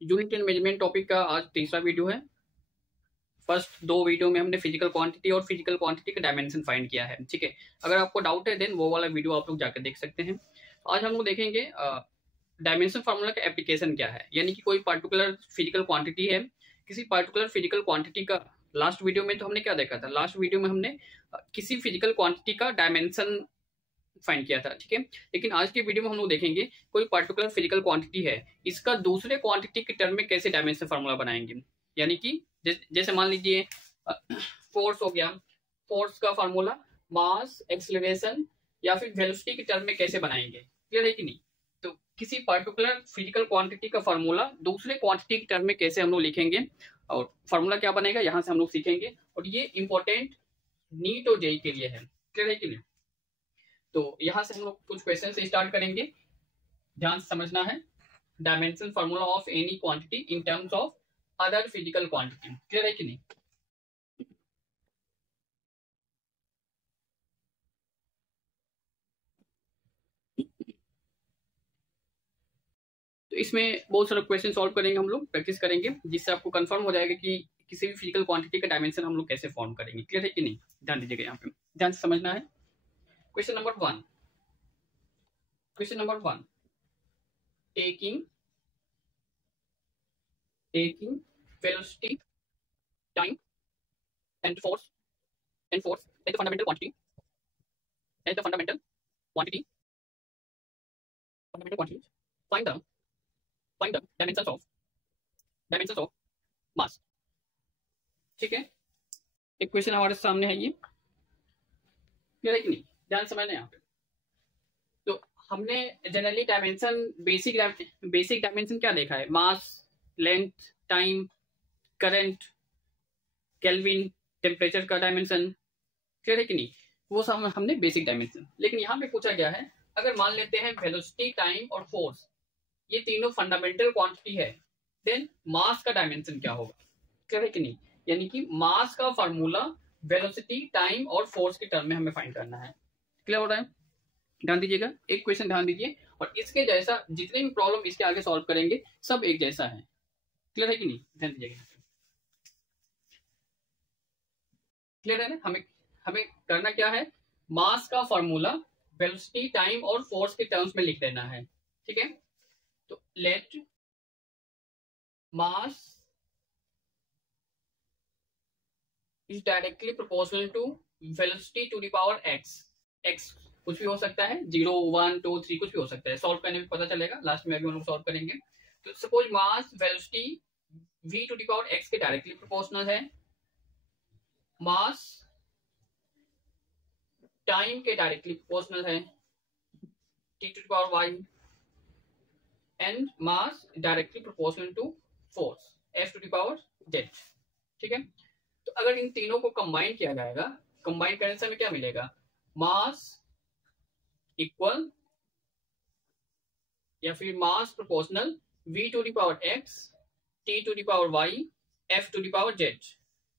Unit and measurement topic का आज तीसरा वीडियो है। फर्स्ट दो वीडियो में हमने फिजिकल क्वांटिटी और फिजिकल क्वांटिटी का डायमेंशन फाइंड किया है। ठीक है, अगर आपको डाउट है देन वो वाला वीडियो आप लोग जाकर देख सकते हैं। आज हम लोग देखेंगे डायमेंशन फार्मूला का एप्लीकेशन क्या है, यानी कि कोई पर्टिकुलर फिजिकल क्वांटिटी है, किसी पर्टिकुलर फिजिकल क्वांटिटी का। लास्ट वीडियो में तो हमने क्या देखा था, लास्ट वीडियो में हमने किसी फिजिकल क्वांटिटी का डायमेंशन फाइंड किया था। ठीक है, लेकिन आज की वीडियो में हम लोग देखेंगे कोई पर्टिकुलर फिजिकल क्वांटिटी है, इसका दूसरे क्वांटिटी के टर्म में कैसे डायमेंशन फार्मूला बनाएंगे। यानी कि जैसे मान लीजिए फोर्स हो गया, फोर्स का फार्मूला मास, एक्सीलरेशन या फिर वेलोसिटी के टर्म में कैसे बनाएंगे। क्लियर है कि नहीं। तो किसी पर्टिकुलर फिजिकल क्वांटिटी का फार्मूला दूसरे क्वांटिटी के टर्म में कैसे हम लोग लिखेंगे और फार्मूला क्या बनेगा, यहां से हम लोग सीखेंगे। और ये इंपॉर्टेंट नीट और जेईई के लिए है। क्लियर है कि नहीं। तो यहां से हम लोग कुछ क्वेश्चन से स्टार्ट करेंगे, ध्यान से समझना है। Dimension formula of any quantity in terms of other physical quantity. Clear है कि नहीं। तो इसमें बहुत सारे क्वेश्चन सॉल्व करेंगे, हम लोग प्रैक्टिस करेंगे, जिससे आपको कंफर्म हो जाएगा कि किसी भी फिजिकल क्वांटिटी का डायमेंशन हम लोग कैसे फॉर्म करेंगे। क्लियर है कि नहीं। ध्यान दीजिएगा, यहाँ पे ध्यान से समझना है। Question number 1, question number 1, taking velocity, time and force as the fundamental quantity, as the fundamental quantities. Find the dimensions of mass. ठीक है, एक क्वेश्चन हमारे सामने है ये। क्लियर है कि नहीं, ध्यान समझना यहाँ पे। तो हमने जनरली डायमेंशन बेसिक डायमेंशन क्या देखा है, mass, length, time, current, kelvin, temperature का डायमेंशन। क्लियर है कि नहीं, वो सब हमने बेसिक डायमेंशन। लेकिन यहाँ पे पूछा गया है, अगर मान लेते हैं वेलोसिटी, टाइम और फोर्स ये तीनों फंडामेंटल क्वांटिटी है, देन मास का डायमेंशन क्या होगा। क्लियर है कि नहीं, यानी कि मास का फार्मूला वेलोसिटी, टाइम और फोर्स के टर्म में हमें फाइंड करना है। क्लियर हो रहा है। ध्यान दीजिएगा, एक क्वेश्चन ध्यान दीजिए, और इसके जैसा जितने भी प्रॉब्लम इसके आगे सॉल्व करेंगे सब एक जैसा है। क्लियर है कि नहीं, ध्यान दीजिएगा। क्लियर है ना। हमें करना क्या है, मास का फॉर्मूला वेलोसिटी, टाइम और फोर्स के टर्म्स में लिख देना है। ठीक है, तो let mass is directly proportional to velocity to the power x. X कुछ भी हो सकता है, 0, 1, 2, 3 कुछ भी हो सकता है, सॉल्व करने में पता चलेगा, लास्ट में अभी हम लोग सॉल्व करेंगे। तो suppose mass velocity v to the power x के डायरेक्टली प्रोपोर्शनल है, मास टाइम के डायरेक्टली प्रोपोर्शनल है, t to the power y, and mass directly proportional to force, f to the power z। ठीक है, तो अगर इन तीनों को कंबाइन किया जाएगा, कंबाइन करने से हमें क्या मिलेगा, मास इक्वल या फिर mass proportional v to the power x, t to the power y, f to the power z।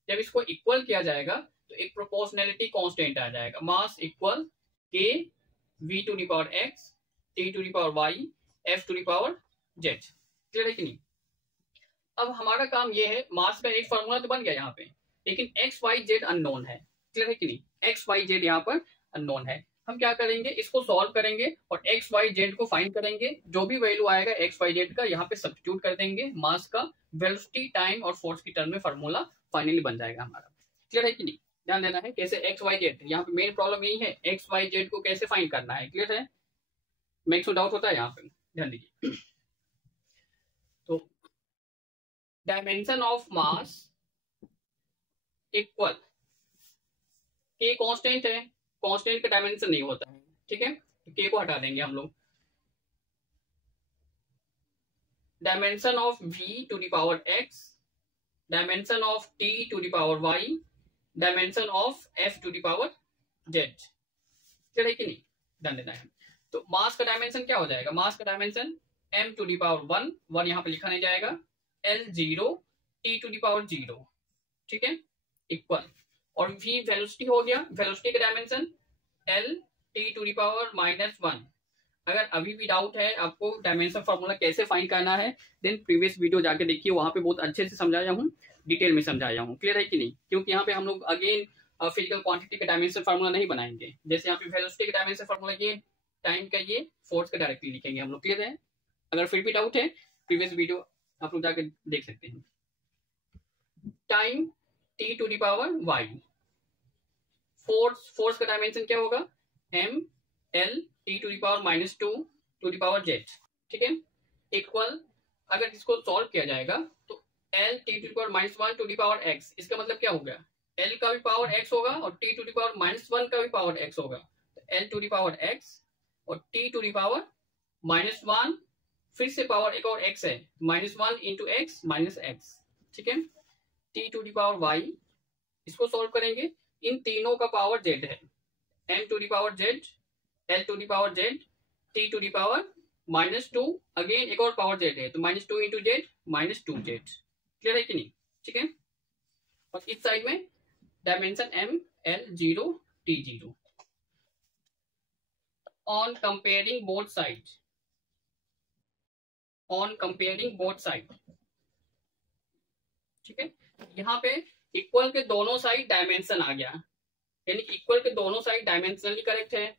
जब इसको इक्वल किया जाएगा तो एक प्रोपोर्शनैलिटी कांस्टेंट आ जाएगा, mass equal k v to the power x, t to the power y, f to the power z। Clear है कि नहीं। अब हमारा काम ये है, मास का एक फॉर्मूला तो बन गया यहाँ पे, लेकिन x y z अननोन है। क्लियर है कि नहीं, x y z यहाँ पर अननोन है। हम क्या करेंगे, इसको सॉल्व करेंगे और x y z को फाइंड करेंगे। जो भी वैल्यू आएगा x y z का यहाँ पे सब्स्टिट्यूट कर देंगे, मास का वेलोसिटी, टाइम और फोर्स की टर्म में फार्मूला फाइनली बन जाएगा हमारा। क्लियर है कि नहीं, ध्यान देना है कैसे x y z, यहाँ पे मेन प्रॉब्लम यही है, x y z को कैसे फाइंड करना है। क्लियर है, मेक्स डाउट होता है यहाँ पे, ध्यान दीजिए। तो dimension of mass equal, k constant है, कांस्टेंट का डायमेंशन नहीं होता है। ठीक है, तो k को हटा देंगे हम लोग। Dimension of v to the power x, dimension of t to the power y, dimension of f to the power z। Clear है कि नहीं, ध्यान देना है। तो मास का डायमेंशन क्या हो जाएगा, मास का dimension m to the power 1 यहाँ पे लिखा नहीं जाएगा, L0 t to the power 0। ठीक है, इक्वल, और v वेलोसिटी हो गया, वेलोसिटी का dimension L t to the power -1। अगर अभी भी डाउट है आपको डायमेंशन फॉर्मूला कैसे फाइंड करना है, देन प्रीवियस वीडियो जाके देखिए, वहां पे बहुत अच्छे से समझाया हूँ, डिटेल में समझाया हूँ। क्लियर है कि नहीं? क्योंकि यहाँ पे हम लोग अगेन फिजिकल क्वांटिटी का डायमेंशन फॉर्मूला नहीं बनाएंगे। जैसे यहाँ पे वेलोसिटी का डायमेंशन फॉर्मूला ये, टाइम का ये, फोर्स का डायरेक्टली लिखेंगे हम लोग। क्लियर है? अगर फिर भी डाउट है प्रीवियस वीडियो आप लोग जाके देख सकते हैं। Time T to the power Y, force का डायमेंशन क्या होगा? M L T to the power -2 to the power Z. ठीक है, इक्वल, अगर इसको सॉल्व किया जाएगा तो L T to the power -1 to the power X, इसका मतलब क्या हो गया? एल का भी पावर एक्स होगा और टी टू दी पावर -1 का भी पावर एक्स होगा। तो L to the power X और टी टू दी पावर -1, फिर से पावर एक और एक्स है, -1 इंटू एक्स माइनस एक्स। ठीक है, T to the power Y, इसको सॉल्व करेंगे, इन तीनों का पावर जेड है, M to the power Z, L to the power Z, T to the power -2, again एक और पावर जेड है, तो -2 इंटू जेड -2 जेड। क्लियर है कि नहीं? ठीक है, और इस साइड में dimension M L 0 T 0। On comparing both side, on comparing both side. ठीक है, यहाँ पे इक्वल के दोनों साइड डायमेंशन आ गया, यानी कि इक्वल के दोनों साइड डायमेंशनली करेक्ट है।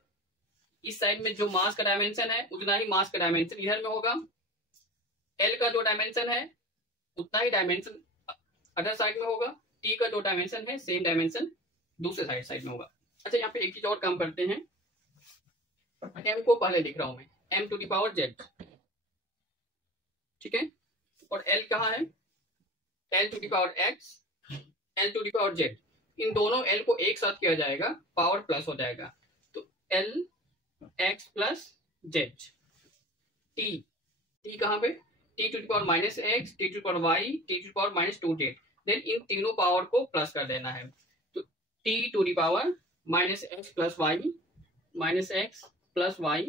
इस साइड में जो मास का डायमेंशन है उतना ही मास का डायमेंशन इधर में होगा। एल का जो डायमेंशन है उतना ही डायमेंशन अदर साइड में होगा। टी का जो डायमेंशन है सेम डायमेंशन दूसरे साइड में होगा। अच्छा, यहाँ पे एक चीज और काम करते हैं, एम को पहले लिख रहा हूं मैं, M to the power Z. ठीक है, और एल कहाँ है? L to the power x, L to the power Z. इन दोनों एल को एक साथ किया जाएगा, पावर प्लस हो जाएगा, तो L X plus Z. T, T कहाँ पे? T to the power -x, T to the power y, T to the power -2 Z. Then इन तीनों पावर को प्लस कर देना है, तो T to the power -x plus y, -x plus y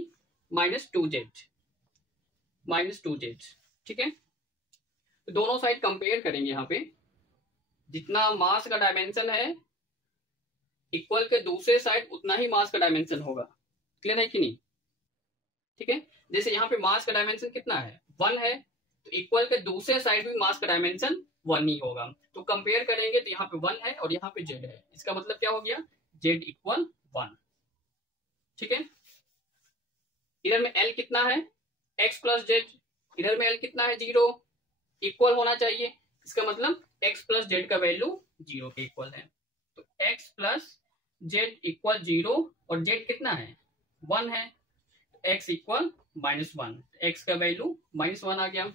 -2 Z, -2 Z. ठीक है, तो दोनों साइड कंपेयर करेंगे। यहाँ पे जितना मास का डायमेंशन है इक्वल के दूसरे साइड उतना ही मास का डायमेंशन होगा। क्लियर है कि नहीं? ठीक है, जैसे यहाँ पे मास का डायमेंशन कितना है? 1 है, तो इक्वल के दूसरे साइड भी मास का डायमेंशन 1 ही होगा। तो कंपेयर करेंगे तो यहाँ पे 1 है और यहाँ पे जेड है, इसका मतलब क्या हो गया? Z equal 1। ठीक है, इधर में एल कितना है? एक्स प्लस जेड, इधर में एल कितना है? 0, इक्वल होना चाहिए, इसका मतलब एक्स प्लस जेड का वैल्यू 0 के इक्वल है। तो एक्स प्लस जेड इक्वल 0 और जेड कितना है? 1 है, एक्स इक्वल -1, एक्स का वैल्यू -1 आ गया।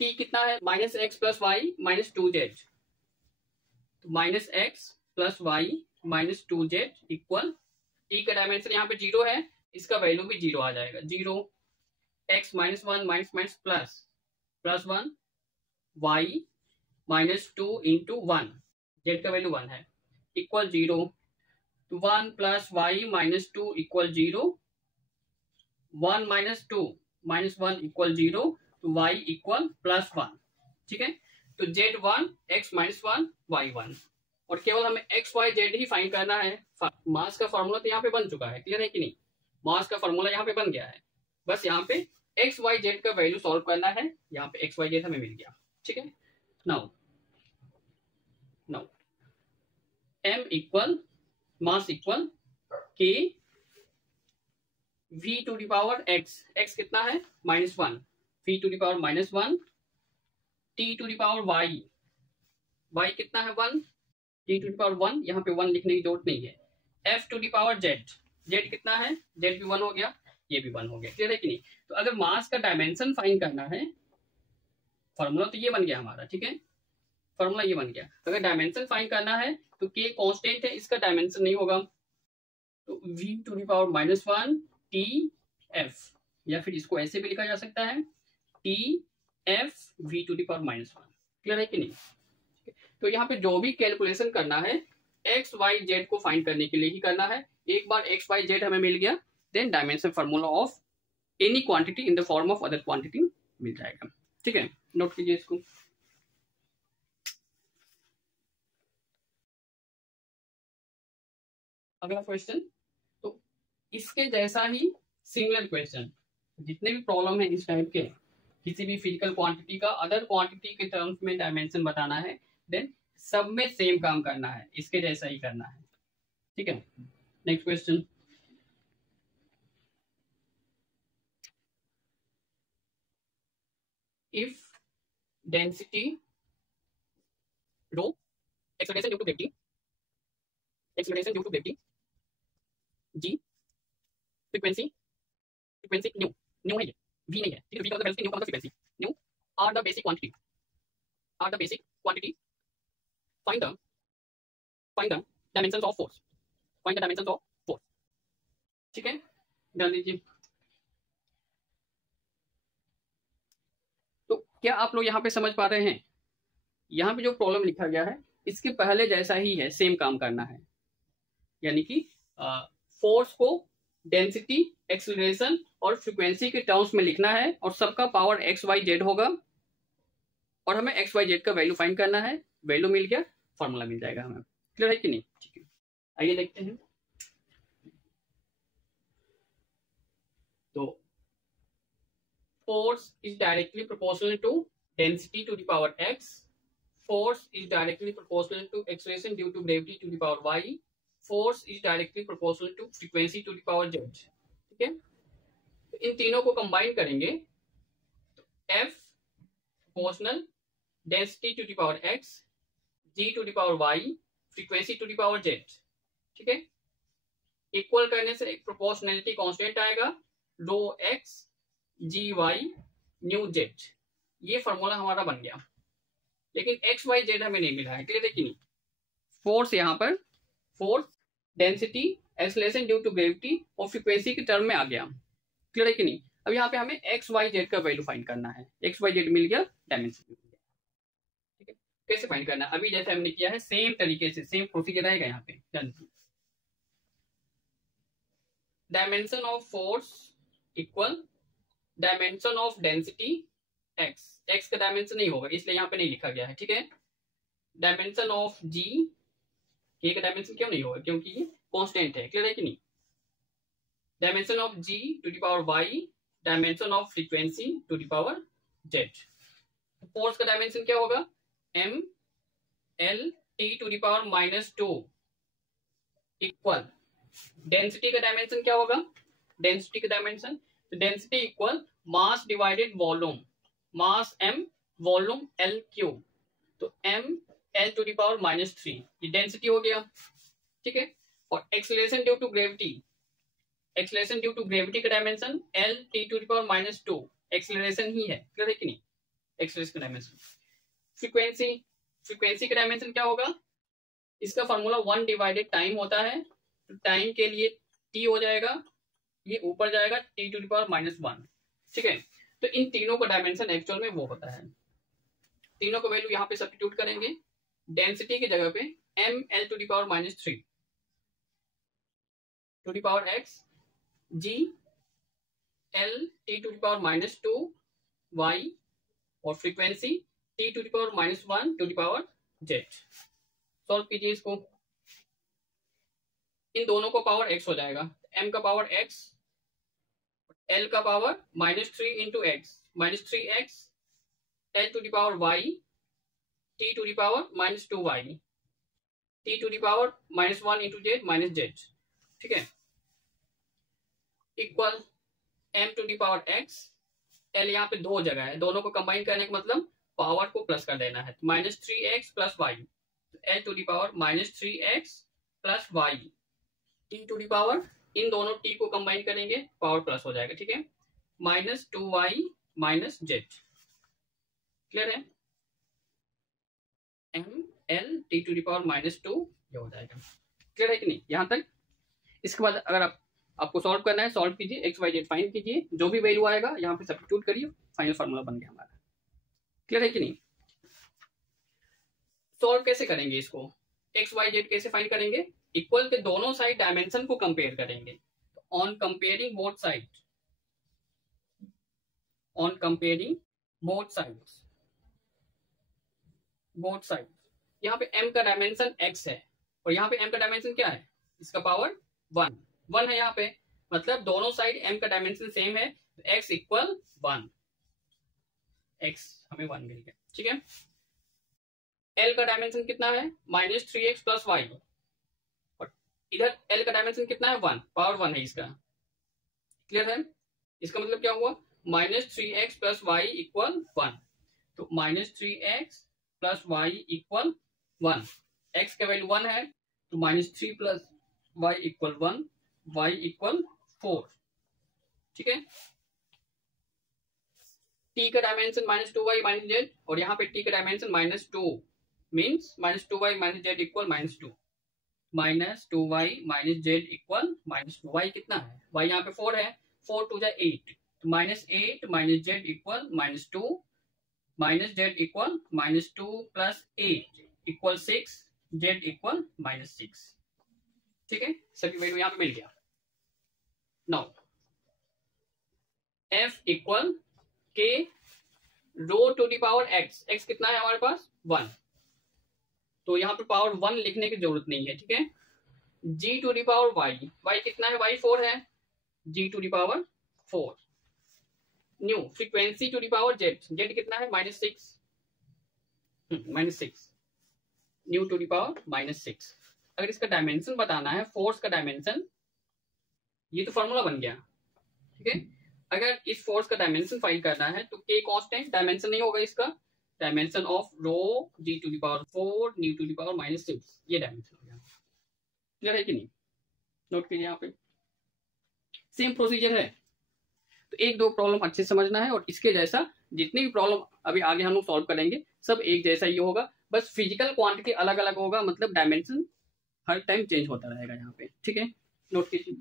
टी कितना है? -x प्लस वाई -2 जेड, तो -x plus Y -2 Z equal, T का डायमेंशन यहाँ पे 0 है, इसका वैल्यू भी 0 आ जाएगा। 0 x -1 minus plus 1 y -2 into 1, Z का वैल्यू 1 है, इक्वल 0। तो 1 प्लस वाई -2 इक्वल 0, 1 -2 -1 इक्वल 0, तो y इक्वल +1। ठीक है, तो z1 x -1 y1, और केवल हमें x y z ही फाइंड करना है। मास का फॉर्मूला तो यहाँ पे बन चुका है। क्लियर है कि नहीं? मास का फॉर्मूला यहाँ पे बन गया है, बस यहाँ पे x y z का वैल्यू सॉल्व करना है। यहाँ पे x y z हमें मिल गया। ठीक है, now m equal mass equal k v to the power x, x कितना है? -1, v to the power -1, t to the power y, y कितना है? 1, t टू दी पावर 1, यहाँ पे 1 लिखने की जरूरत नहीं है। f to the power z, z कितना है? z भी 1 हो गया, ये भी 1 हो गया। क्लियर है कि नहीं? तो अगर मास का डायमेंशन फाइंड करना है, फॉर्मूला तो ये बन गया हमारा। ठीक है, फॉर्मूला ये बन गया। अगर डायमेंशन फाइंड करना है तो k कांस्टेंट है, इसका डायमेंशन नहीं होगा, तो v to the power -1 t f, या फिर इसको ऐसे भी लिखा जा सकता है t f v to the power -1। Clear है कि नहीं? तो यहाँ पे जो भी कैलकुलेशन करना है एक्स वाई जेड को फाइंड करने के लिए ही करना है। एक बार एक्स वाई जेड हमें मिल गया, then dimension formula of any quantity in the form of other quantity मिल जाएगा। ठीक है, नोट कीजिए इसको। अगला क्वेश्चन, तो इसके जैसा ही सिमिलर क्वेश्चन, जितने भी प्रॉब्लम है इस टाइप के, किसी भी फिजिकल क्वांटिटी का अदर क्वांटिटी के टर्म्स में डायमेंशन बताना है, देन सब में सेम काम करना है, इसके जैसा ही करना है। ठीक है, next question. If density rho, acceleration due to gravity, acceleration due to gravity, g, frequency, frequency nu, nu है ये, वी नहीं है, ठीक है, वी का मतलब वेलोसिटी, न्यू का मतलब frequency, nu are the basic quantity, are the basic quantity, find the dimensions of force, find the dimensions of force. ठीक है, ध्यान दीजिए। तो क्या आप लोग यहाँ पे समझ पा रहे हैं? यहाँ पे जो प्रॉब्लम लिखा गया है इसके पहले जैसा ही है, सेम काम करना है, यानी कि फोर्स को डेंसिटी, एक्सीलरेशन और फ्रीक्वेंसी के टर्म्स में लिखना है और सबका पावर एक्स वाई जेड होगा और हमें एक्स वाई जेड का वैल्यू फाइंड करना है। वैल्यू मिल गया, फॉर्मूला मिल जाएगा हमें। क्लियर है कि नहीं? ठीक है, आइए देखते हैं। तो force is directly proportional to density to the power x, force is directly proportional to acceleration due to gravity to the power y, force is directly proportional to frequency to the power z। ठीक है, तो इन तीनों को combine करेंगे तो f proportional density to the power x, g to the power y, frequency to the power z। ठीक है, equal करने से एक प्रोपोर्शनैलिटी कांस्टेंट आएगा, रो x जी वाई न्यू जेड। ये फॉर्मूला हमारा बन गया, लेकिन एक्स वाई जेड हमें नहीं मिला है। क्लियर है कि नहीं? फोर्स यहाँ पर force, density, acceleration due to gravity और फ्रीक्वेंसी के टर्म में आ गया। क्लियर है कि नहीं? अब यहाँ पे हमें एक्स वाई जेड का वैल्यू फाइंड करना है। एक्स वाई जेड मिल गया, डायमेंशन मिल गया। ठीक है, कैसे फाइंड करना है? अभी जैसे हमने किया है सेम तरीके से, सेम प्रोसीजर रहेगा यहाँ पे। Dimension of force equal dimension of density x, x का डायमेंशन नहीं होगा इसलिए यहाँ पे नहीं लिखा गया है। ठीक है, डायमेंशन ऑफ जी, के का डायमेंशन क्यों नहीं होगा? क्योंकि ये कांस्टेंट है। क्लियर है कि नहीं? Dimension of G to the power Y, dimension of frequency to the power Z. Force का डायमेंशन क्या होगा? M L T to the power -2 equal density का डायमेंशन क्या होगा? डेंसिटी का डायमेंशन, तो density equal mass divided volume, mass m volume l cube, तो m l to the power -3, ये डेंसिटी हो गया। ठीक है, और acceleration due to gravity, acceleration due to gravity का dimension l t to the power -2, acceleration ही है। क्लियर है कि नहीं? एक्सेलरेशन का डायमेंशन। फ्रीक्वेंसी, फ्रीक्वेंसी का डायमेंशन क्या होगा? इसका फॉर्मूला 1 डिवाइडेड टाइम होता है, तो टाइम के लिए t हो जाएगा, ये ऊपर जाएगा t टू द पावर -1। ठीक है, तो इन तीनों का डायमेंशन एक्चुअल में वो होता है। तीनों का वैल्यू यहाँ पे सब्स्टिट्यूट करेंगे, डेंसिटी की जगह पे m l to the power -3 to the power x, g l t to the power -2 y और frequency t to the power -1 to the power z। Solve कीजिए इसको, इन दोनों को पावर x हो जाएगा, m का पावर x, l का power -3 into x, -3x, l to the power y, t to the power -2y, t to the power -1 into z -z। ठीक है, equal m to the power x, l यहाँ पे दो जगह है, दोनों को कंबाइन करने का मतलब पावर को प्लस कर देना है, -3x plus y, l to the power -3x plus y, t to the power, इन दोनों t को कंबाइन करेंगे पावर प्लस हो जाएगा। ठीक है, -2y -z। क्लियर है? m l t to the power -2 ये हो जाएगा। क्लियर है कि नहीं यहाँ तक? इसके बाद अगर आपको सॉल्व करना है, सॉल्व कीजिए, एक्स वाई जेड फाइंड कीजिए, जो भी वैल्यू आएगा यहाँ पे सब्स्टिट्यूट करिए, फाइनल फार्मूला बन गया हमारा। क्लियर है कि नहीं? सॉल्व कैसे करेंगे इसको? एक्स वाई जेड कैसे फाइंड करेंगे? इक्वल के दोनों साइड डायमेंशन को कंपेयर करेंगे। On comparing both side, on comparing both sides, both side, यहाँ पे m का डायमेंशन x है और यहाँ पे m का डायमेंशन क्या है? इसका पावर 1 है यहाँ पे, मतलब दोनों साइड m का डायमेंशन सेम है, तो x इक्वल 1, x हमें 1 मिल गया। ठीक है, l का डायमेंशन कितना है -3x प्लस वाई, और इधर l का डायमेंशन कितना है 1, पावर 1 है इसका। क्लियर है, इसका मतलब क्या हुआ -3x प्लस वाई इक्वल 1, तो -3x plus y equal 1, x का वैल्यू 1 है तो -3 plus y equal 1, y equal 4। ठीक है, t का डायमेंशन -2y -z, और यहाँ पे t का dimension -2 means -2y -z equal -2, -2y -z equal -2, y कितना है, y यहाँ पे 4 है, 4 2 जा 8, तो -8 -z equal -2, -z equal -2 plus 8 equal 6, z equal -6। ठीक है, सभी वैल्यू यहाँ पे मिल गया। Now f equal k rho to the power x, x कितना है हमारे पास 1, तो यहाँ पे पावर 1 लिखने की जरूरत नहीं है। ठीक है, g to the power y, y कितना है, y 4 है, g to the power 4, nu frequency to the power z, z कितना है -6, -6, न्यू टू दी पावर -6। अगर इसका डायमेंशन बताना है, फोर्स का डायमेंशन, ये तो फॉर्मूला बन गया। ठीक है, अगर इस फोर्स का डायमेंशन फाइंड करना है तो k कांस्टेंट, डायमेंशन नहीं होगा इसका, dimension of rho g to the power 4 nu to the power -6, ये डायमेंशन हो गया। क्लियर है कि नहीं, नोट कीजिए यहाँ पे, सेम प्रोसीजर है। तो एक दो प्रॉब्लम अच्छे से समझना है, और इसके जैसा जितनी भी प्रॉब्लम अभी आगे हम लोग सॉल्व करेंगे सब एक जैसा ही होगा, बस फिजिकल क्वांटिटी अलग अलग होगा, मतलब डायमेंशन हर टाइम चेंज होता रहेगा यहाँ पे। ठीक है, नोट कीजिए।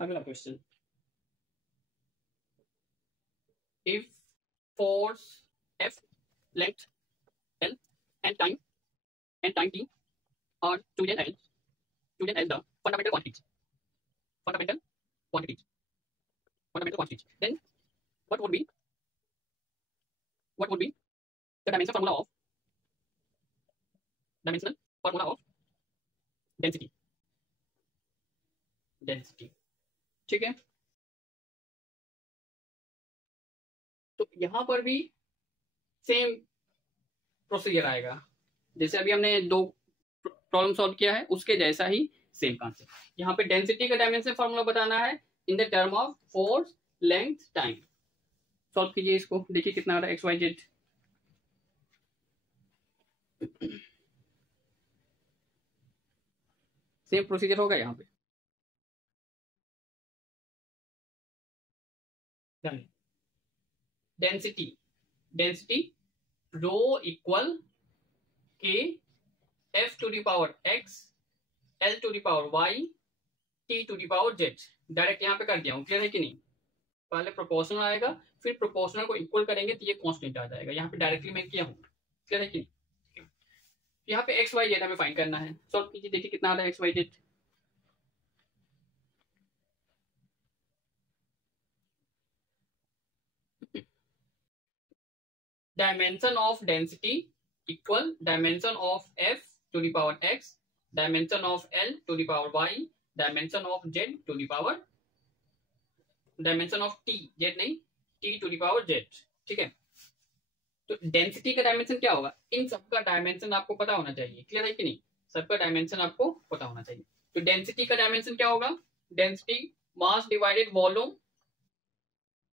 अगला question, if force F, length L, and time t are chosen as the fundamental quantities, then what would be the dimensional formula of density? ठीक है, तो यहां पर भी सेम प्रोसीजर आएगा, जैसे अभी हमने दो प्रॉब्लम सॉल्व किया है उसके जैसा ही सेम कॉन्सेप्ट। यहाँ पे डेंसिटी का डायमेंशन फॉर्मूला बताना है in the term of force, length, time. Solve कीजिए इसको, देखिए कितना आ रहा है x Y z. Same procedure होगा यहाँ पे। Density rho equal k f to the power x, L to the power y, t to the power z. Direct यहाँ पे कर दिया हूँ, क्लियर है कि नहीं। पहले प्रोपोर्शनल आएगा, फिर प्रोपोर्शनल को इक्वल करेंगे तो ये कांस्टेंट आ जाएगा। यहाँ पे डायरेक्टली मैं किया हूँ, क्लियर है कि नहीं। यहाँ पे एक्स वाई जेड हमें फाइंड करना है। सॉल्व कीजिए, देखिए कितना आ रहा है x Y Z. Dimension of density equal dimension of F to the power X, dimension of L to the power Y, dimension of Z to the power, dimension of T, Z नहीं, T to the power Z. ठीक है, तो density का dimension क्या होगा, इन सबका dimension आपको पता होना चाहिए, क्लियर है कि नहीं। सबका डायमेंशन आपको पता होना चाहिए। तो डेंसिटी का डायमेंशन क्या होगा, density mass divided volume,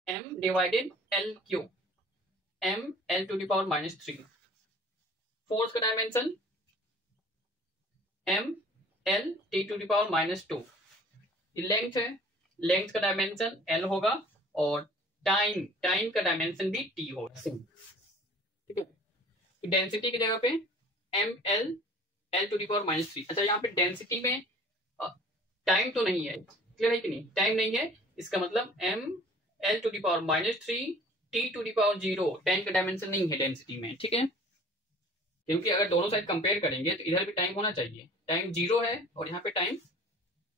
M divided L cube, m l to the power -3। Force का dimension m l t to the power -2। Length है, लेंथ का डायमेंशन l होगा, और टाइम का डायमेंशन भी t होगा। ठीक है, तो डेंसिटी की जगह पे m l to the power -3। अच्छा, यहाँ पे डेंसिटी में टाइम तो नहीं है, क्लियर है कि नहीं। टाइम नहीं है, इसका मतलब m l to the power -3 t to the power 0, time का डायमेंशन नहीं है डेंसिटी में। ठीक है, क्योंकि अगर दोनों साइड कंपेयर करेंगे तो इधर भी टाइम होना चाहिए, टाइम 0 है और यहाँ पे time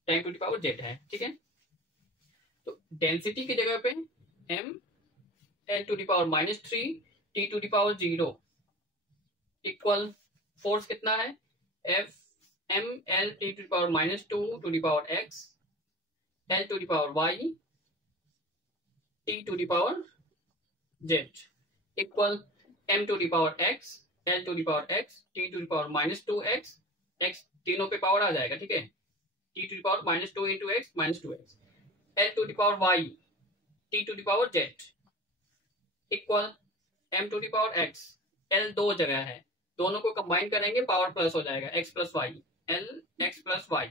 to the power z है, ठीक है। तो डेंसिटी की जगह पे m l to the power -3 t to the power 0 equal force कितना है, F m l t to the power -2 to the power x l to the power y t to the power z equal m to the power x l to the power x t to the power -2x x तीनों पे power आ जाएगा, ठीक है, t to the power -2 into x -2x l to the power y t to the power z equal m to the power x l दो जगह है, दोनों को कंबाइन करेंगे पावर प्लस हो जाएगा x plus y l x plus y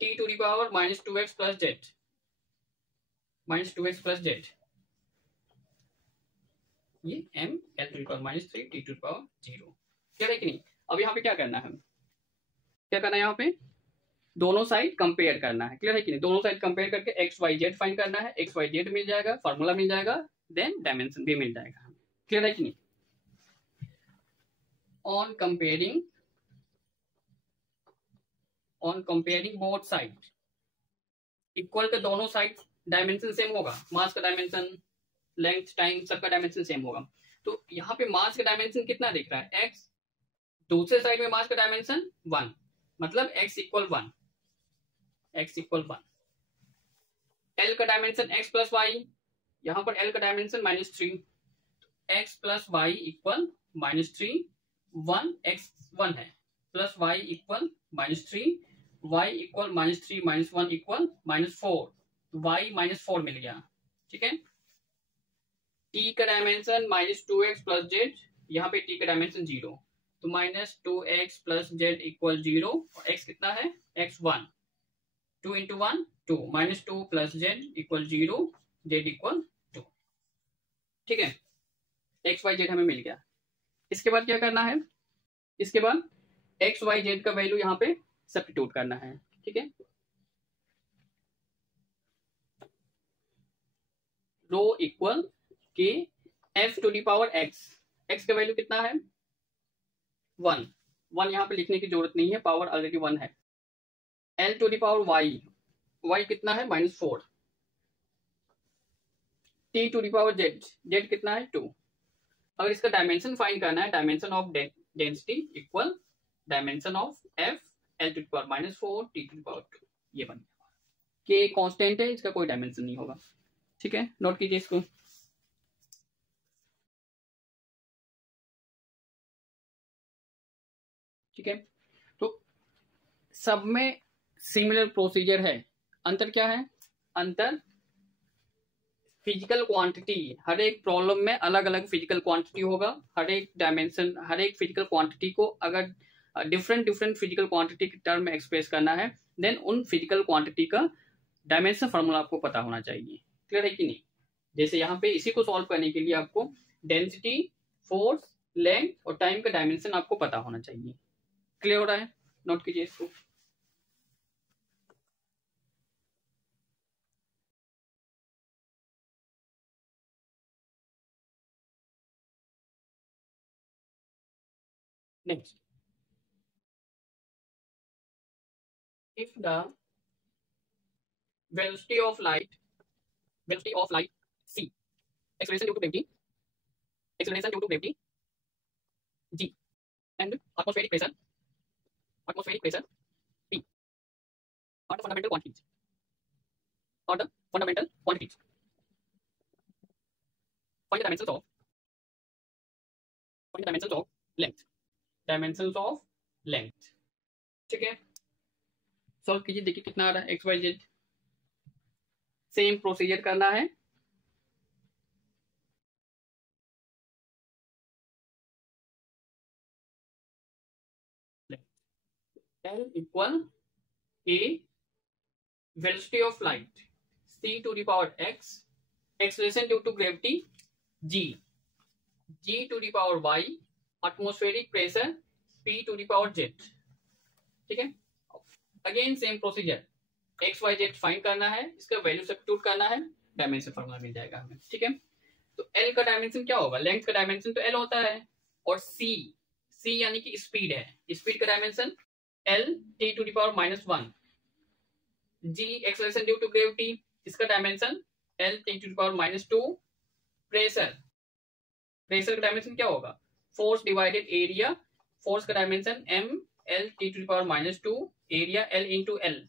t to the power -2x plus z -2x plus z ये m l to the power -3 t to the power 0, क्या है कि नहीं। अब यहाँ पे क्या करना है, क्या करना है, यहाँ पे दोनों साइड कंपेयर करना है, क्लियर है कि नहीं। दोनों साइड कंपेयर करके एक्स वाई जेड फाइंड करना है, एक्स वाई जेड मिल जाएगा, फार्मूला मिल जाएगा, देन डायमेंशन भी मिल जाएगा, क्लियर है कि नहीं। On comparing both side equal के दोनों साइड डायमेंशन सेम होगा, मास का डायमेंशन, लेंथ, टाइम, सबका डायमेंशन सेम होगा। तो यहाँ पे मास का डायमेंशन कितना दिख रहा है, एक्स, दूसरे साइड में मास का डायमेंशन 1, मतलब x equal 1, x equal 1, l का डायमेंशन x प्लस वाई, यहाँ पर l का dimension -3, x plus y equal -3, 1 x 1 है, plus y equal -3, y equal -3 -1 equal -4, y -4 मिल गया, ठीक है। t का डायमेंशन -2x प्लस z, यहाँ पे t का डायमेंशन 0, तो -2x प्लस जेड इक्वल 0 और x कितना है, x1, 2 into 1 2, -2 plus Z equal 0, Z equal 2, ठीक है। एक्स वाई जेड हमें मिल गया। इसके बाद क्या करना है, इसके बाद एक्स वाई जेड का वैल्यू यहाँ पे सब्स्टिट्यूट करना है, ठीक है। Rho equal k f to the power x, x का वैल्यू कितना है 1, 1 यहाँ पे लिखने की जरूरत नहीं है, पावर ऑलरेडी 1 है। l to the power y, y कितना है -4, t to the power z, z कितना है 2। अगर इसका डायमेंशन फाइंड करना है, dimension of density equal dimension of f l to the power -4 t to the power 2, ये बन गया। के कांस्टेंट है, इसका कोई डायमेंशन नहीं होगा, ठीक है, नोट कीजिए इसको। ठीक है, तो सब में सिमिलर प्रोसीजर है, अंतर क्या है, अंतर फिजिकल क्वांटिटी, हर एक प्रॉब्लम में अलग अलग फिजिकल क्वांटिटी होगा, हर एक डायमेंशन, हर एक फिजिकल क्वांटिटी को अगर डिफरेंट फिजिकल क्वांटिटी के टर्म में एक्सप्रेस करना है, देन उन फिजिकल क्वांटिटी का डायमेंशन फार्मूला आपको पता होना चाहिए, क्लियर है कि नहीं। जैसे यहाँ पे इसी को सॉल्व करने के लिए आपको डेंसिटी, फोर्स, लेंथ और टाइम का डायमेंशन आपको पता होना चाहिए, क्लियर हो रहा है, नोट कीजिए इसको। Next, if the velocity of light c, acceleration due to gravity g, and atmospheric pressure p are the fundamental quantities, find the dimensions of length, ठीक है। सॉल्व कीजिए, देखिए कितना आ रहा है, x Y z, same procedure करना है। L equal a velocity of light c to the power x, acceleration due to gravity g to the power y, atmospheric pressure p to the power z, ठीक है। Again same procedure, x Y z find करना है, इसका value substitute करना है, dimension formula मिल जाएगा हमें, ठीक है। तो एल का डायमेंशन क्या होगा, लेंथ का डायमेंशन तो एल होता है, और सी, सी यानी कि स्पीड है, स्पीड का dimension L T to the power -1, G acceleration due to gravity, इसका dimension L T to the power -2, pressure, pressure का डायमेंशन क्या होगा, फोर्स डिवाइडेड एरिया, फोर्स का dimension M L T to the power -2, area L into L,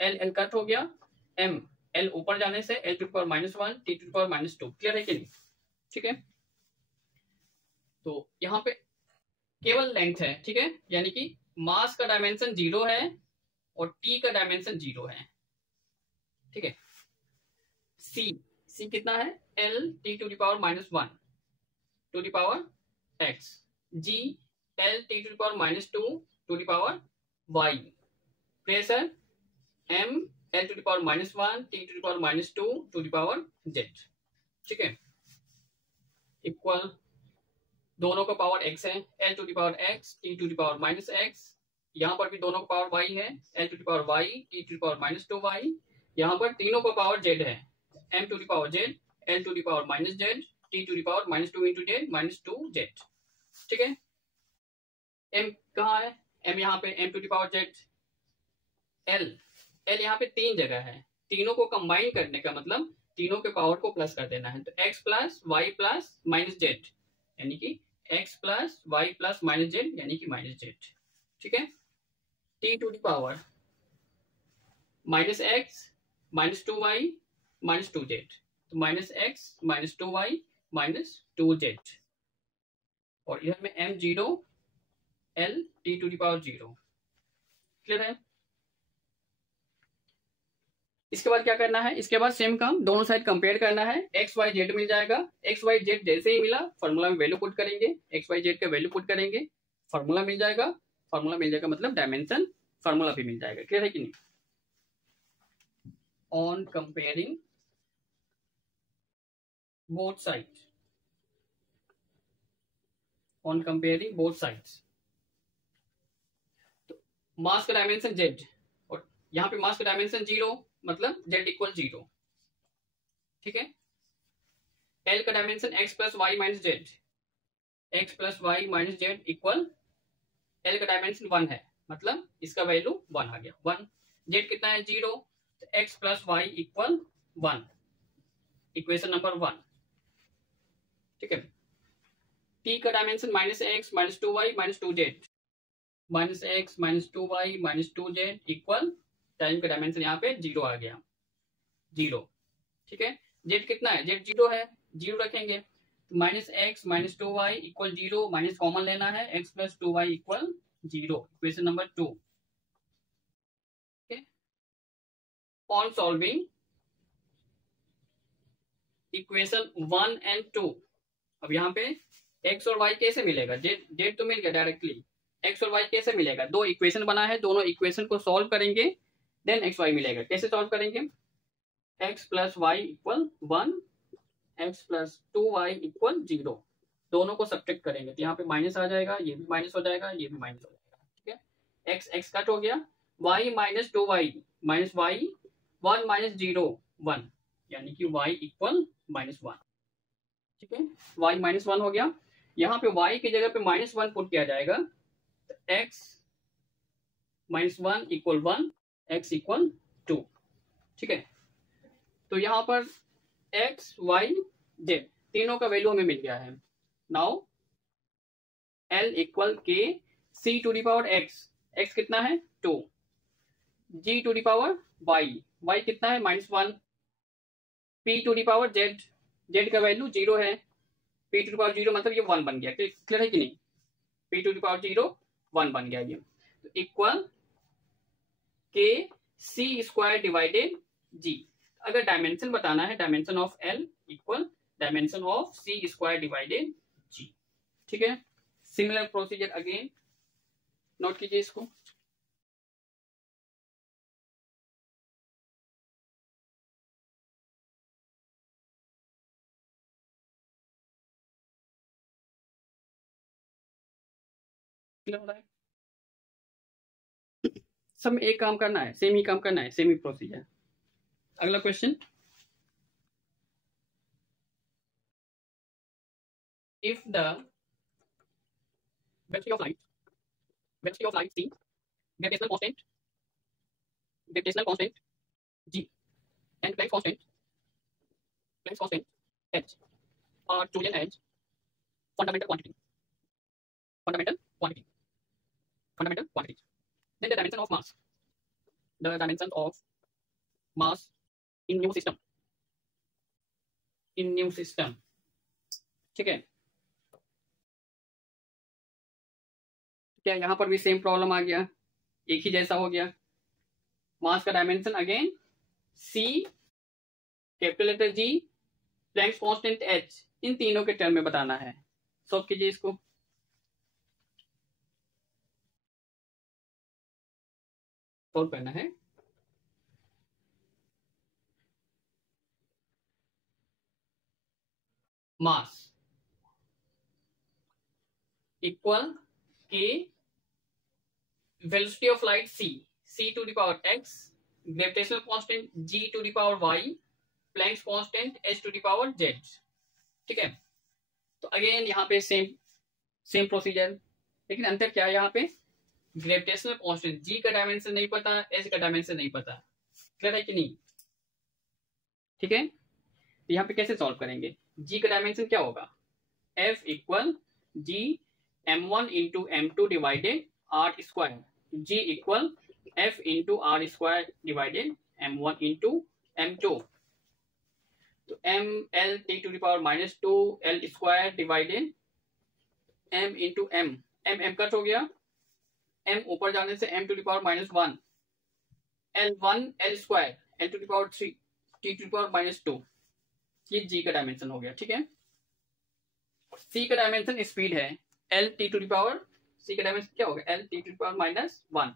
L L cut हो गया, M L ऊपर जाने से L to the power -1 T to the power -2, clear है कि नहीं, ठीक है। तो यहाँ पे केवल लेंथ है, ठीक है, यानी कि मास का डायमेंशन 0 है और टी का डायमेंशन 0 है, ठीक है। सी, सी कितना है, l T to the power -1 to the power x, g l T to the power -2 to the power y, pressure m l to the power -1 T to the power -2 to the power Z, ठीक है, equal, दोनों का power x है, L to the power x T to the power -x, यहाँ पर भी दोनों का पावर y है, L to the power y T to the power -2y, यहाँ पर तीनों का पावर z है, m to the power z l to the power -z t to the power -2 into z -2z, ठीक है। m कहाँ है, m यहाँ पे m to the power z, l, l यहाँ पे 3 जगह है, तीनों को कंबाइन करने का मतलब तीनों के पावर को प्लस कर देना है, तो x plus y plus -z यानी कि x plus y plus -z यानी कि -z, ठीक है। t to the power -x -2y -2z, तो -x -2y -2z, और इधर में m0 l t to the power 0, clear है। इसके बाद क्या करना है, इसके बाद सेम काम, दोनों साइड कंपेयर करना है, एक्स वाई जेड मिल जाएगा, एक्स वाई जेड जैसे ही मिला फॉर्मूला में वैल्यू पुट करेंगे, एक्स वाई जेड का वैल्यू पुट करेंगे, फॉर्मूला मिल जाएगा, फॉर्मूला मिल जाएगा मतलब डायमेंशन फॉर्मूला भी मिल जाएगा, क्लियर है कि नहीं। On comparing both sides, on comparing both sides, तो मास का डायमेंशन जेड और यहाँ पे मास का डायमेंशन 0 मतलब z इक्वल 0, ठीक है। l का dimension x plus y minus z, x plus y minus z equal, l का डायमेंशन 1 है मतलब इसका वैल्यू 1 आ गया, 1, z कितना है 0, तो x plus y equal 1, equation number 1, ठीक है। t का dimension -x -2y -2z, -x -2y -2z equal, time का डायमेंशन यहाँ पे 0 आ गया, 0, ठीक है। z कितना है, z 0 है, 0 रखेंगे, -x -2y equal 0, minus common लेना है, x plus 2y equal 0, equation number 2, ठीक है। ऑन सॉल्विंग इक्वेशन 1 एंड 2, अब यहाँ पे x और y कैसे मिलेगा, z तो मिल गया डायरेक्टली, x और y कैसे मिलेगा, दो इक्वेशन बना है, दोनों इक्वेशन को सॉल्व करेंगे देन एक्स वाई मिलेगा, कैसे सॉल्व करेंगे, x plus y equal 1, x plus 2y equal 0, दोनों को सब्ट्रैक्ट करेंगे तो यहाँ पे माइनस आ जाएगा, ये भी माइनस हो जाएगा, ये भी माइनस हो जाएगा, ठीक है। x x कट हो गया, y minus 2y minus y 1 minus 0 1, यानी कि y इक्वल -1, ठीक है, y -1 हो गया, यहाँ पे y की जगह पे -1 पुट किया जाएगा, तो x -1 इक्वल 1, x इक्वल 2, ठीक है। तो यहाँ पर x y z तीनों का वैल्यू हमें मिल गया है, now l equal k c to the power x, x कितना है 2, g to the power y, y कितना है -1, p to the power z, z का वैल्यू 0 है, p टू द पावर 0 मतलब ये 1 बन गया, क्लियर है कि नहीं, p टू द पावर 0 1 बन गया ये, तो equal k c square divided g, अगर डायमेंशन बताना है, dimension of l equal dimension of c square divided g, ठीक है। सिमिलर प्रोसीजर अगेन, नोट कीजिए इसको, क्लियर हो रहा है, सब में एक काम करना है, सेम ही काम करना है, सेम ही प्रोसीजर। अगला question, if the velocity of light c, gravitational constant g, and Planck's constant h are chosen as fundamental quantity. Fundamental quantity. Fundamental quantity. Then the dimension of mass. The dimension of mass in new system. In new system. ठीक है, क्या यहाँ पर भी same problem आ गया, एक ही जैसा हो गया. मास का dimension again c, capital letter g, Planck's constant h, इन तीनों के टर्म में बताना है. सॉल्व कीजिए इसको. सॉल्व करना है. Mass equal k, velocity of light c to the power x, gravitational constant g to the power y, Planck's constant h to the power z. ठीक है, तो अगेन यहाँ पे सेम प्रोसीजर, लेकिन अंतर क्या है, यहाँ पे ग्रेविटेशनल कांस्टेंट g का डायमेंशन नहीं पता, h का डायमेंशन नहीं पता. क्लियर है कि नहीं? ठीक है, तो यहाँ पे कैसे सॉल्व करेंगे. g का डायमेंशन क्या होगा, f equal g m1 into m2 divided r square, g equal f into r square divided m1 into m2. तो m l t to the power minus 2 l square divided m into m cut हो गया, m ऊपर जाने से m to the power minus 1, l1 l square l to the power 3 t to the power minus 2. ये g का dimension हो गया. ठीक है, c का डायमेंशन स्पीड है, l t to the power, c का डायमेंशन क्या होगा, l t to the power minus 1.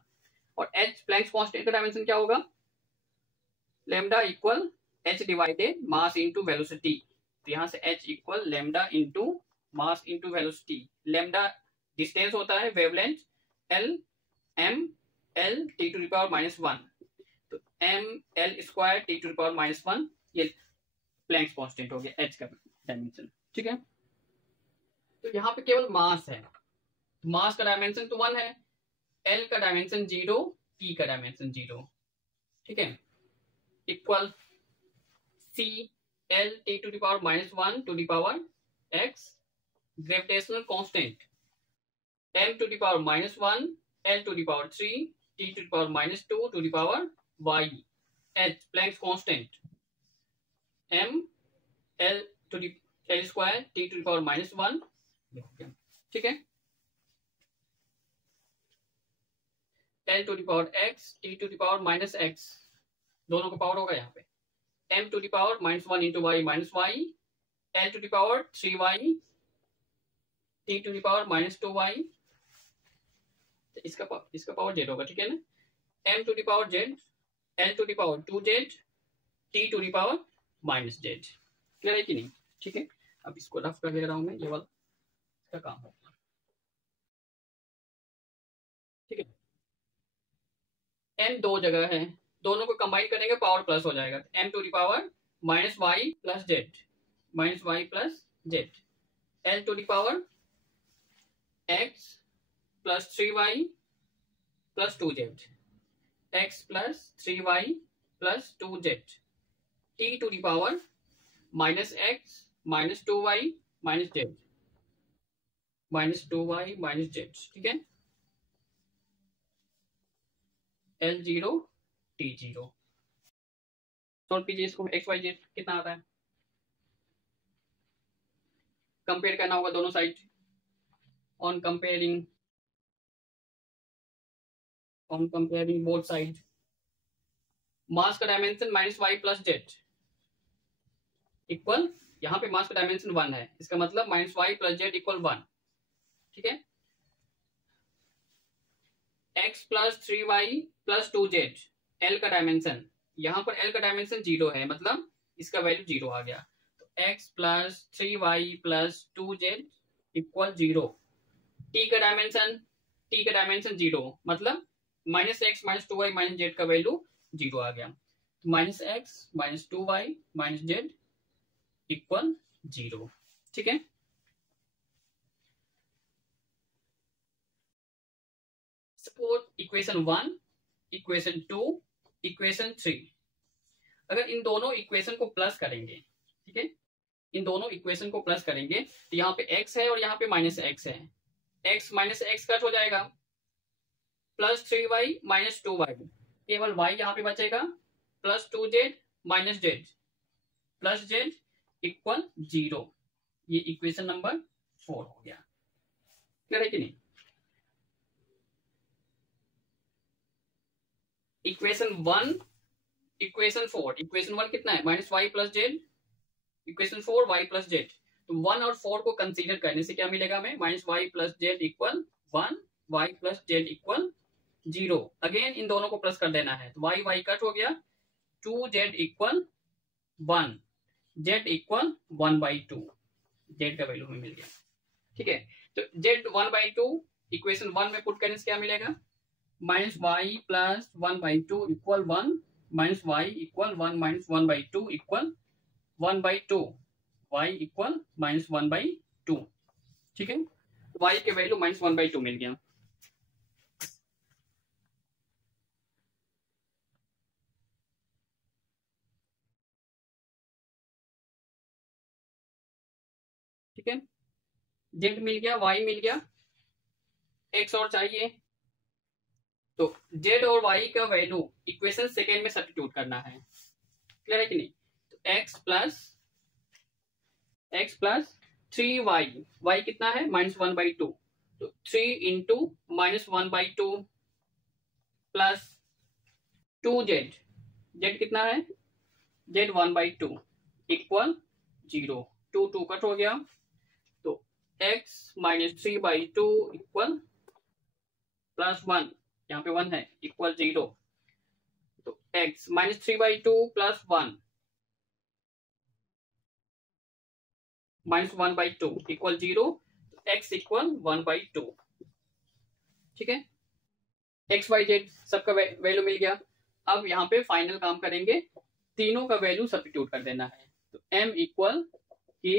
और h प्लैंक्स कांस्टेंट का डायमेंशन क्या होगा, lambda equal h divided mass into velocity. तो यहां से h equal lambda into mass into velocity. Lambda distance होता है, wavelength l m l t to the power minus 1. तो m l square t to the power minus 1, ये Planck's constant हो गया h का डायमेंशन. ठीक है, तो यहाँ पे केवल मास है, मास का डायमेंशन तो 1 है, l का डायमेंशन 0, t का डायमेंशन 0. ठीक है, equal c l t to the power minus 1 to the power x, gravitational constant m to the power minus 1 l to the power 3 t to the power minus 2 to the power y, h Planck's constant m l to the l square t to the power minus 1. ठीक है, l to the power x t to the power minus x, दोनों का power होगा यहाँ पे, m to the power minus 1 into y minus y, l to the power 3y t to the power minus 2y. इसका power z होगा. ठीक है ना, m to the power z, l to the power 2z, t to the power minus z. Clear है कि नहीं? ठीक है, अब इसको रफ कर दे रहा हूं मैं, ये वाला इसका काम है. ठीक है, m दो जगह है, दोनों को कंबाइन करेंगे पावर प्लस हो जाएगा, m to the power minus Y plus z, minus Y plus z, l to the power x plus 3y plus 2z, x plus 3y plus 2z, t to the power minus x minus 2y minus z, minus 2y minus z. ठीक है, L0 T0. Solve कीजिए इसको, x y z कितना आता है, compare करना होगा दोनों side. On comparing both side, mass का dimension minus Y plus Z equal, यहाँ पे मास का डायमेंशन 1 है, इसका मतलब minus Y plus Z equal 1. ठीक है, x plus 3y plus 2z, l का डायमेंशन, यहाँ पर l का डायमेंशन 0 है, मतलब इसका वैल्यू 0 आ गया. तो x plus 3y plus 2z equal 0. t का डायमेंशन 0, मतलब minus x minus 2y minus Z का वैल्यू 0 आ गया. Minus x minus 2y minus z equal 0. ठीक है, सपोज इक्वेशन 1, इक्वेशन 2, इक्वेशन 3, अगर इन दोनों इक्वेशन को प्लस करेंगे, ठीक है, इन दोनों इक्वेशन को प्लस करेंगे तो यहाँ पे x है और यहाँ पे माइनस x है, x माइनस x कट हो जाएगा, प्लस 3y माइनस 2y, केवल y यहाँ पे बचेगा, plus 2z minus z, plus z equal 0। ये इक्वेशन नंबर 4 हो गया। क्लियर है कि नहीं? इक्वेशन 1, इक्वेशन 4, इक्वेशन 1 कितना है, minus Y plus z, equation 4 y plus z, तो 1 और 4 को कंसीडर करने से क्या मिलेगा हमें, minus Y plus Z equal 1, y plus Z equal 0। Again इन दोनों को प्लस कर देना है, तो वाई वाई कट हो गया, 2z equal 1, z equal 1/2, z का वैल्यू हमें मिल गया। ठीक है, तो z 1/2 इक्वेशन 1 में पुट करने से क्या मिलेगा, minus Y plus 1/2 equal 1, minus y equal 1 minus 1/2 equal 1/2, y equal minus 1/2। ठीक है, वाई के वैल्यू माइनस 1/2 मिल गया। ठीक है, जेड मिल गया, वाई मिल गया, एक्स और चाहिए, तो जेड और वाई का वैल्यू इक्वेशन सेकेंड में सब्स्टिट्यूट करना है। क्लियर है कि नहीं? तो एक्स प्लस 3y, y कितना है, माइनस 1/2, तो 3 into minus 1/2 plus 2z, z कितना है, z 1/2 इक्वल 0, 2 कट हो गया, तो x माइनस 3/2 इक्वल प्लस 1, यहाँ पे 1 है, इक्वल 0, तो x minus 3/2 plus 1 minus 1/2 equal 0, x equal 1/2। ठीक है, x y z सबका वैल्यू मिल गया। अब यहाँ पे फाइनल काम करेंगे, तीनों का वैल्यू सब्स्टिट्यूट कर देना है, तो m equal k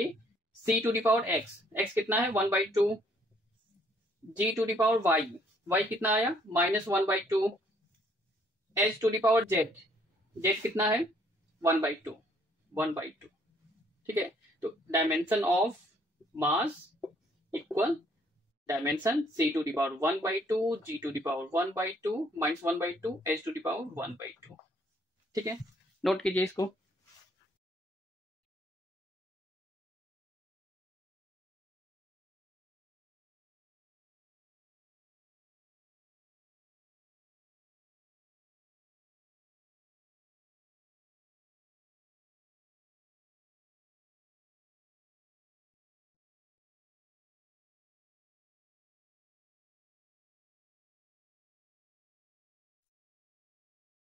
c to the power x, x कितना है 1/2, g to the power y, y कितना आया minus 1/2, h to the power z, z कितना है 1/2। ठीक है, तो dimension of mass equal dimension c to the power 1/2, g to the power 1/2 minus 1/2, h to the power 1/2। ठीक है, note कीजिए इसको।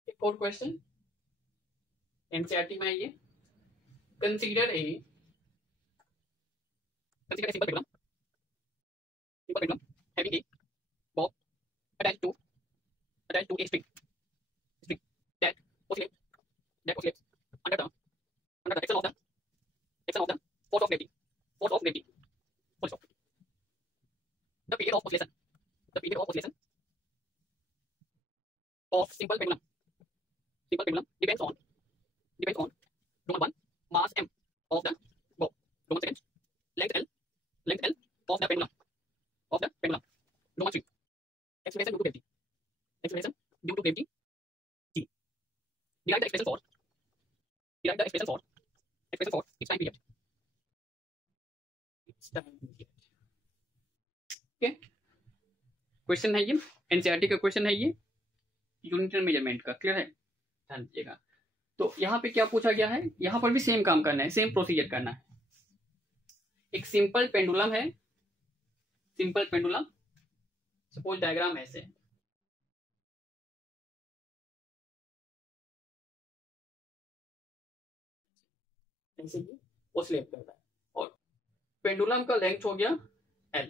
एक और क्वेश्चन एनसीईआरटी में आइए, consider a simple pendulum having a Bob attached to a string that oscillates under the action of the force of gravity, full stop. The period of oscillation of simple pendulum depends on Roman 1 mass m of the bob, Roman 2 length L of the pendulum, Roman 3 acceleration due to gravity g. Derive the expression for its time period. Okay, question है ये, NCERT का question है ये, unit measurement का। Clear है, ध्यान दीजिएगा। तो यहाँ पे क्या पूछा गया है, यहाँ पर भी सेम काम करना है, सेम प्रोसीजर करना है। एक सिंपल पेंडुलम है, सिंपल पेंडुलम, सपोज डायग्राम ऐसे, ऐसे ही ओसिलेट करता है और पेंडुलम का लेंथ हो गया L,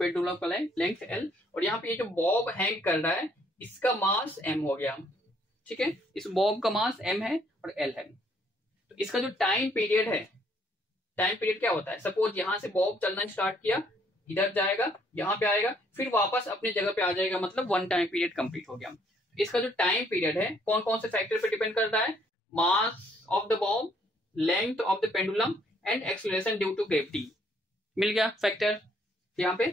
पेंडुलम का लेंथ L, और यहाँ पे ये जो बॉब हैंग कर रहा है इसका मास m हो गया। ठीक है, इस बॉब का मास m है और L है। तो इसका जो टाइम पीरियड है, टाइम पीरियड क्या होता है, सपोज यहां से बॉब चलना स्टार्ट किया, इधर जाएगा, यहाँ पे आएगा, फिर वापस अपनी जगह पे आ जाएगा, मतलब 1 टाइम पीरियड कंप्लीट हो गया। इसका जो टाइम पीरियड है कौन कौन से फैक्टर पे डिपेंड करता है? Mass of the ball, length of the pendulum and acceleration due to gravity. मिल गया फैक्टर। यहाँ पे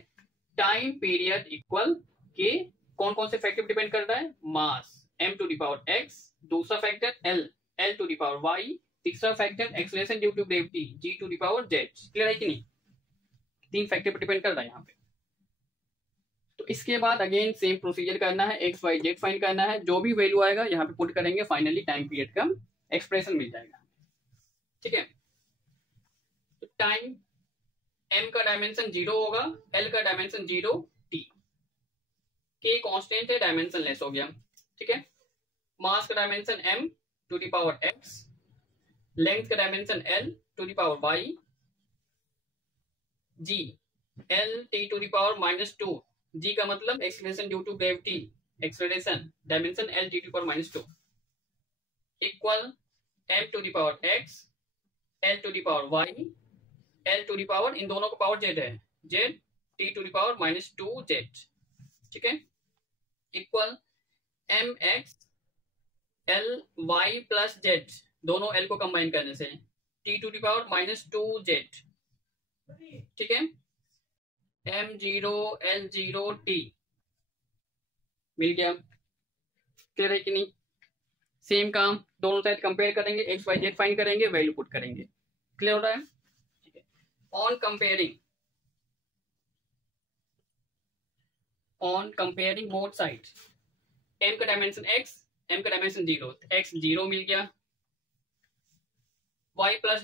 टाइम पीरियड इक्वल के कौन कौन से फैक्टर पे डिपेंड करता है? मास m⁴x, दूसरा फैक्टर l⁴y, तीसरा factor acceleration due to gravity g⁴z। क्लियर है कि नहीं? 3 फैक्टर पे डिपेंड कर रहा है यहाँ पे। तो इसके बाद अगेन सेम प्रोसीजर करना है, एक्स वाई जेड फाइंड करना है, जो भी वैल्यू आएगा यहाँ पे पुट करेंगे, फाइनली टाइम पीरियड का एक्सप्रेशन मिल जाएगा। ठीक है, तो टाइम m का डायमेंशन 0 होगा, l का डायमेंशन 0, t, k कांस्टेंट है, डायमेंशन लेस हो गया। ठीक है, मास का डायमेंशन m⁴x, लेंथ का dimension l⁴y, g l⁻², g का मतलब acceleration due to gravity, acceleration dimension l⁻², equal m⁴x, l⁴y, l⁴ इन दोनों का पावर z है, z t⁻²z। ठीक है, equal mx ly plus z, दोनों l को कंबाइन करने से t⁻²z। ठीक है, m0 l0 t मिल गया। क्लियर है कि नहीं? सेम काम, दोनों साइड कंपेयर करेंगे, एक्स वाई जेड फाइंड करेंगे, वैल्यू पुट करेंगे। क्लियर हो रहा है? ठीक है, on comparing both side, m का डायमेंशन x, m का डायमेंशन 0, x 0 मिल गया, y प्लस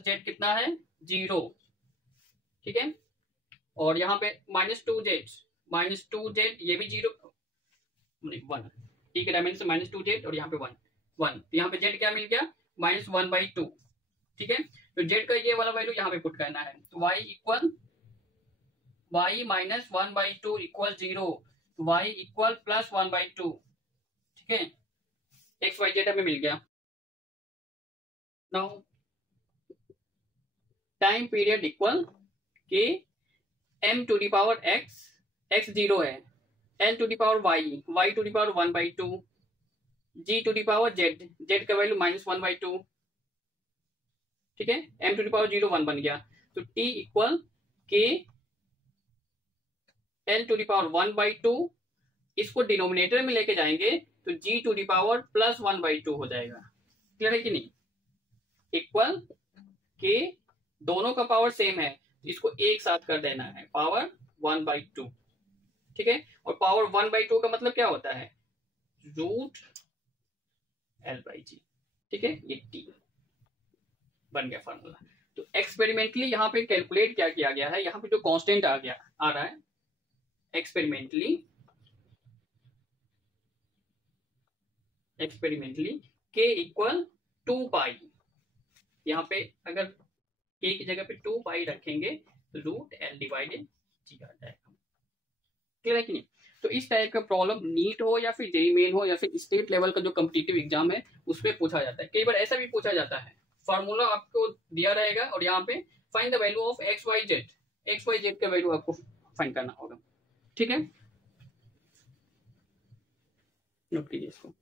z कितना है? 0। ठीक है, और यहाँ पे -2z, ये भी 0 नहीं 1, t के डायमेंशन -2z और यहाँ पे 1, यहाँ पे z क्या मिल गया? -1/2। ठीक है, तो z का ये वाला वैल्यू यहाँ पे पुट करना है, तो y -1/2 इक्वल 0, y इक्वल +1/2। ठीक है, एक्स वाई जेड हमें मिल गया। नाउ टाइम पीरियड इक्वल के m⁴x, x 0 है, l⁴y, y⁴ 1/2, g⁴z, z का वैल्यू -1/2। ठीक है, m⁴0 1 बन गया, तो t इक्वल के l⁴ 1/2, इसको डिनोमिनेटर में लेके जाएंगे तो g⁴ +1/2 हो जाएगा। क्लियर है कि नहीं? इक्वल के दोनों का पावर सेम है, इसको एक साथ कर देना है, पावर 1/2। ठीक है, और पावर 1/2 का मतलब क्या होता है? √L/G। ठीक है, ये t बन गया फॉर्मूला। तो एक्सपेरिमेंटली यहाँ पे कैलकुलेट क्या किया गया है, यहाँ पे जो कांस्टेंट आ रहा है एक्सपेरिमेंटली k इक्वल 2π, यहाँ पे अगर k की जगह पे 2π रखेंगे तो √L/G आ जाएगा। क्लियर है कि नहीं? तो इस टाइप का प्रॉब्लम नीट हो या फिर जेईई मेन हो या फिर स्टेट लेवल का जो कॉम्पिटिटिव एग्जाम है उसमें पूछा जाता है। कई बार ऐसा भी पूछा जाता है, फॉर्मूला आपको दिया रहेगा और यहाँ पे find the value of x Y z का वैल्यू आपको फाइंड करना होगा। ठीक है, नोट कीजिए इसको।